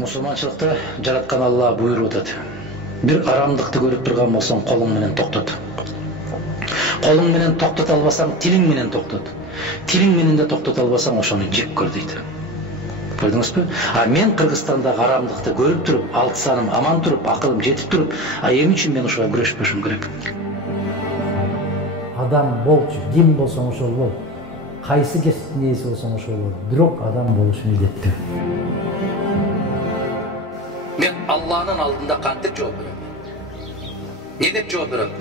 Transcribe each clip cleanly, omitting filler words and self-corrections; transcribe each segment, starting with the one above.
Мусулманчылыкта жараткан Алла буйруп атат. Бир арамдыкты көрүп турган болсоң, колуң менен токтот. Колуң менен токтото албасаң, тилиң менен токтот. Тилиң менен да токтото албасаң, ошону жеп көр дейт. Көрдүңүзбү? Мен Кыргызстанда арамдыкты көрүп туруп, 6 саным аман туруп, акылым жетип туруп, эмне үчүн мен ошого күрөшпөшүм керек? Адам болчу, ким болсоң ошол бол. Кайсы кесиптин ээси болсоң ошол бол. Бирок адам болуш милдеттүү. Мен Алланын алдында кантип жооп берем? Не деп жооп берем?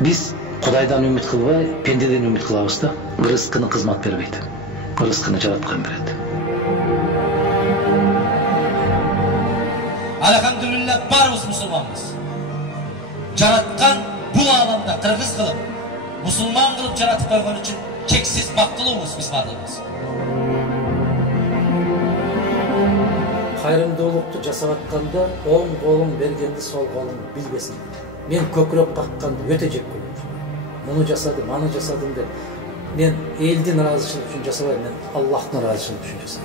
Биз Кудайдан үмүт кылбай, пендеден үмүт кылабыз да. Рызкыны кызмат бербейт. Рызкыны жараткан берет. Алхамдулилла, барыбыз мусулманбыз. Жараткан бул ааламда кыргыз кылып, мусулман кылып жаратып койгон үчүн чексиз бактылуубуз биз бардыгыбыз. Кайрымдуулукту жасап атканда оң колуң бергенди сол колуң билбесин. Мен көкүрөк какканды өтө жек көрөм. Муну жасадым, аны жасадым деп. Мен элдин ыраазычылыгы үчүн жасабайм, мен Аллахтын ыраазычылыгы үчүн жасайм.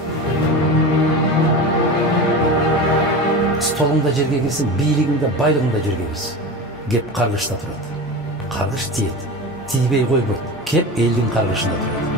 Столуңда жерге кирсин, бийлигиңде, байлыгыңда жерге кирсин. Кеп каргышта турат. Каргыш тиет. Тийбей койбойт. Кеп элдин каргышында турат.